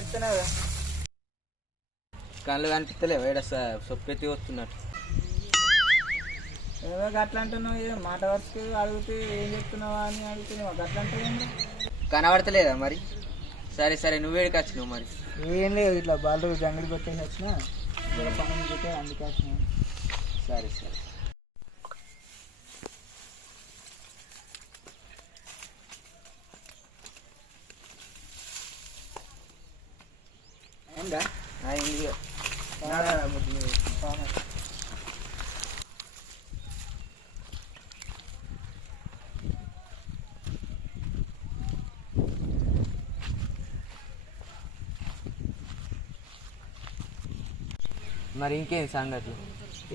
ఎత్తున్నావు కళ్ళు కనిపిస్తలే వేడ సొప్పెత్తి వస్తున్నట్టు. ఏదో అట్లా అంటున్నావు, ఏదో మాట వరుసకు అడిగితే ఏం చెప్తున్నావా అని అడిగితే మాకు అట్లా అంటే కనబడతలేదా మరి? సరే సరే, నువ్వేడికి వచ్చినావు మరి? ఏం లేదు, ఇట్లా బాలు జంగడికి వచ్చేసి వచ్చిన పని చెప్పే అందుకే వచ్చిన. సరే సరే. ఏందా అయింది. మరి ఇంకేం సంగతి?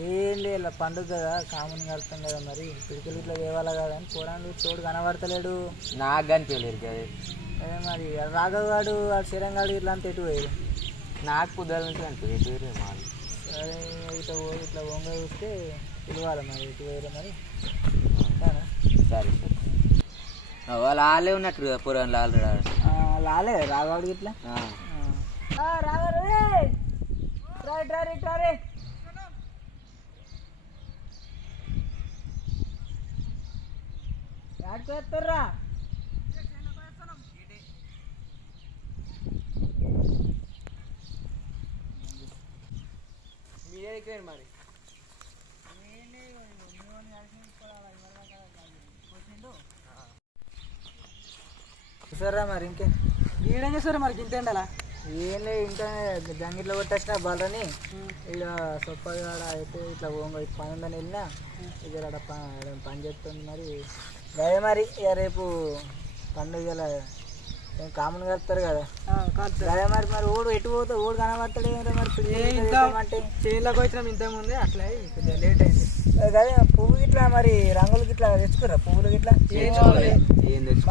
ఏం లేదు, ఇలా పండుగ కదా, కామన్ కలుస్తాం కదా, మరి పిడికలు ఇట్లా తేవాలా కదా అని పోరాడు తోడు కనబడతలేడు. నాకు కనిపించలేరు కదా. అదే మరి రాఘవ్ గాడు వాడు శరంగాడు ఇట్లా అంతా ఎటు పోయారు. నాకు పొద్దుల నుంచి కనిపించలేదు మాది. సరే ఇట్లా ఇట్లా వంగ చూస్తే పిలవాలి మరి, ఎటు పోయారు మరి. సరే సరే. వాళ్ళు వాళ్ళే ఉన్నట్టు కదా పురాణాలు ఆల్రెడీ. లాలే రాఘవాడికి ఇట్లా రాఘవ్ రారే చేస్తారా మీరే మరి సరే మరి ఇంకే ఈడేం చేస్తారు మరి ఇంత ఎండలా? ఏం లేదు, ఇంకా జంగిట్లో కొట్టేసిన బర్రని ఇక్కడ సొప్పగాడ అయితే ఇట్లా పని ఉందని వెళ్ళినా ఇక్కడ పని చేస్తుంది మరి. అదే మరి ఇక రేపు పండుగ కామన్ కలుపుతారు కదా. అదే మరి మరి ఓడు ఎటు పోతావు, ఓడు కనబడతాడు అంటే చేనులోకి వచ్చినాం ఇంతకుముందే, అట్లా కొద్దిగా లేట్ అయింది. అదే పువ్వు గిట్లా మరి రంగులు గిట్లా తెచ్చుకురా, పువ్వులు గిట్లా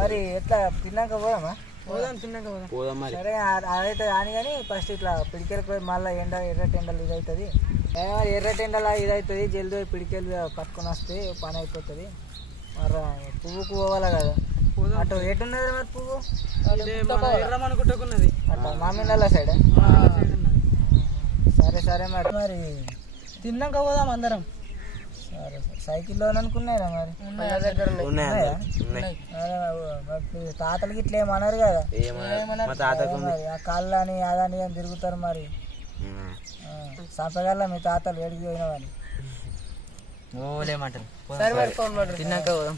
మరి ఎట్లా తిన్నాక పోదామా? పోదాం, తిన్నాక పోదాం. సరే అదైతే కానీ కానీ ఫస్ట్ ఇట్లా పిడికెలకు పోయి మళ్ళీ ఎర్రటి ఎండలు ఇది అవుతుంది. మరి ఎర్రటి ఎండలు ఇది అవుతుంది, జల్దీ పిడికెలు పట్టుకొని వస్తే పని అయిపోతుంది. మరి పువ్వుకు పోవాలా కదా. అటు ఎటున్నది మరి పువ్వు? ఎర్రమనుకుంటున్నది అట్లా మామిళ్ళ సైడ్. సరే సరే మరి మరి తిన్నాక పోదాం అందరం. సరే సరే, సైకిల్లో అనుకున్నారా మరి? తాతలకి ఇట్లా ఏమన్నారు కదా, మరి ఆ కాళ్ళు అని అదని అని తిరుగుతారు మరి. సంపగల్లా మీ తాతలు వేడికి పోయినావని ఓలేమంటారు. తిన్నాక పోదాం.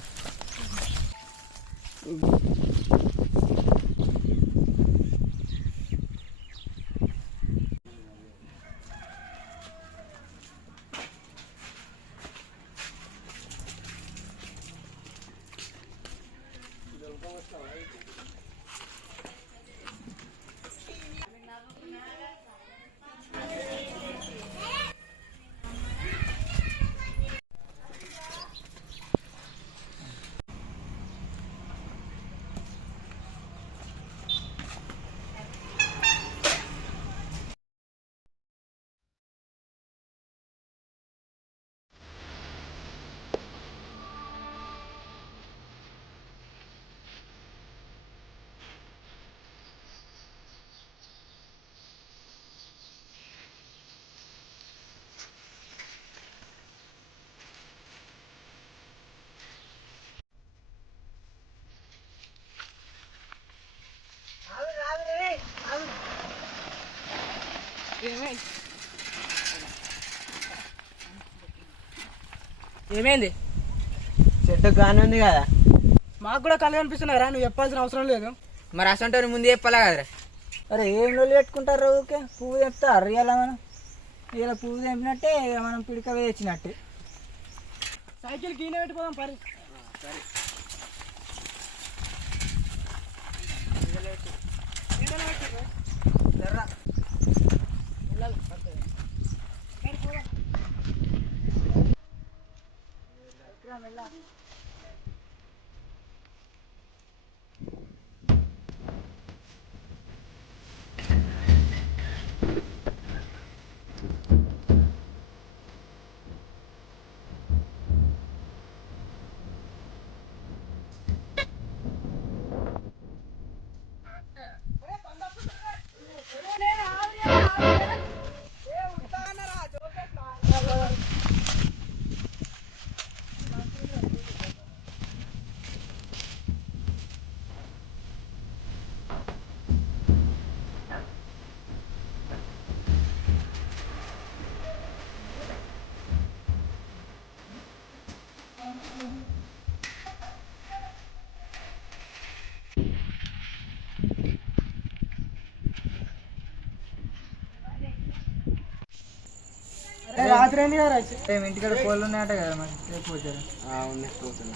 ఏమైంది? చెట్టు గాని ఉంది కదా. మాకు కూడా కళ్ళు కనిపిస్తున్నారా, నువ్వు చెప్పాల్సిన అవసరం లేదు. మరి అసంటే ముందు చెప్పాలా కదరా. అరే ఏం రోజులు పెట్టుకుంటారు, ఓకే పువ్వు తెంపుతారు ఇలా మనం. ఇలా పువ్వు తెంపినట్టే మనం పిడిక వేసినట్టే. సైకిల్ గీన పెట్టుకోదాం పరి. సరే రాత్రి అయింది కదా ఇంటికాడ కోళ్ళు ఉన్నాయట కదా మరి రేపు వచ్చారు ఉన్నాయి పోతున్నా.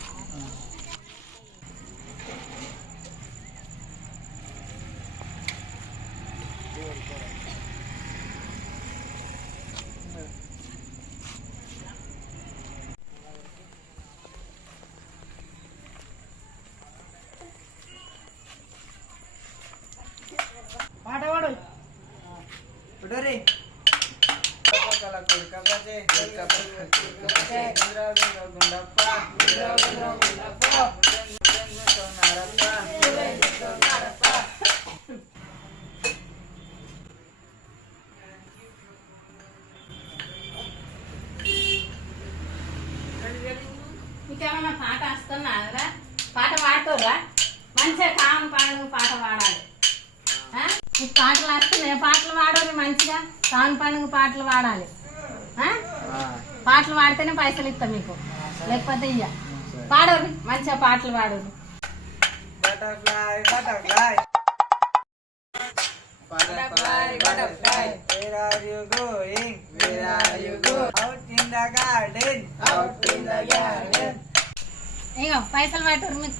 పాట పాడు నీకేమన్నా పాట వస్తున్నారా? పాట పాడుతావురా? మంచిగా కామన్ పండుగ పాట పాడాలి. నీకు పాటలు వస్తున్నాయి, పాటలు పాడాలి మంచిగా. కామన్ పండుగ పాటలు పాడాలి. పాటలు పాడితేనే పైసలు ఇస్తాం మీకు, లేకపోతే ఇయ్య. పాడరు మంచిగా పాటలు పాడరు. Butterfly, butterfly. Butterfly, butterfly. Where are you going? Where are you going? Out in the garden. Out in the garden. ఇగో పైసలు పట్టరు. మీకు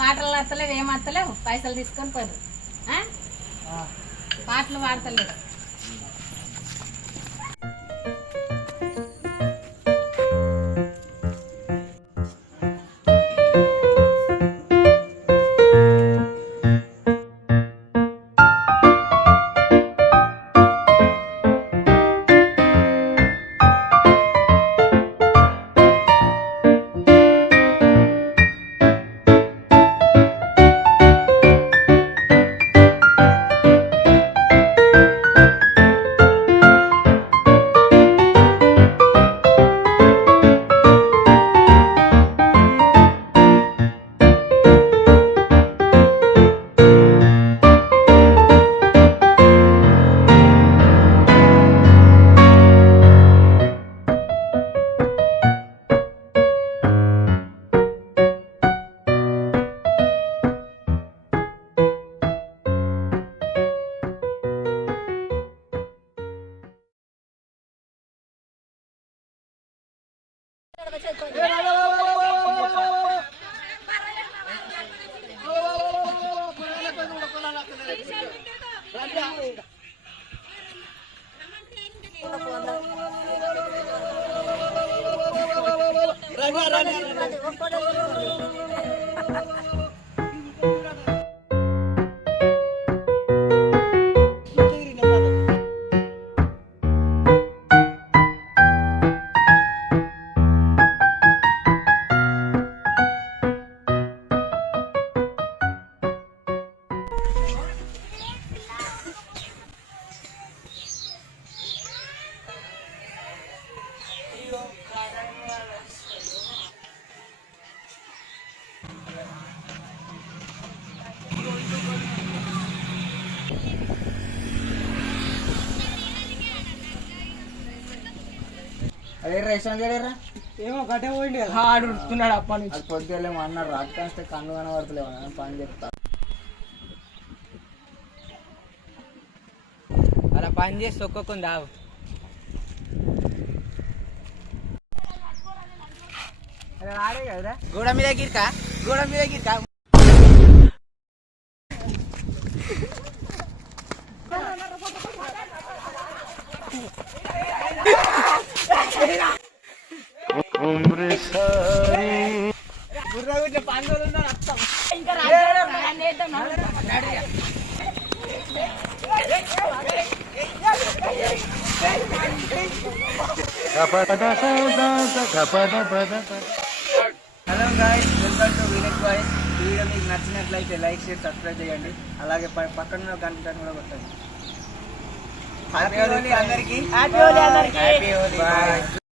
పాటలు వస్తలేవు, ఏం వస్తలేవు. పైసలు తీసుకొని పోరు. పాటలు పాడతలేరు. అదే రేషన్ చేయలేరా? ఏమో గట్టే పోయింది కదా, ఆడు ఉడుతున్నాడు అప్పటి నుంచి. అది పొద్దులేమో అన్నారు, అట్టే కన్ను కనబడతలేమో పని చెప్తా. అలా పని చేసి ఒక్కొక్కంది ఆవు. ఆడే కదరా గోడ మీద గిరికా, గోడ మీద గిరికా. బుర్ర గుట్ల పండుగలు ఉన్నాడు అర్థం. ఇంకా hello guys, welcome to village boys. ఈ వీడియో మీకు నచ్చినట్లయితే లైక్ షేర్ సబ్స్క్రైబ్ చేయండి. అలాగే పక్కన గంట కూడా కొట్టండి. హ్యాపీ హోలీ అందరికీ. హ్యాపీ హోలీ. బాయ్.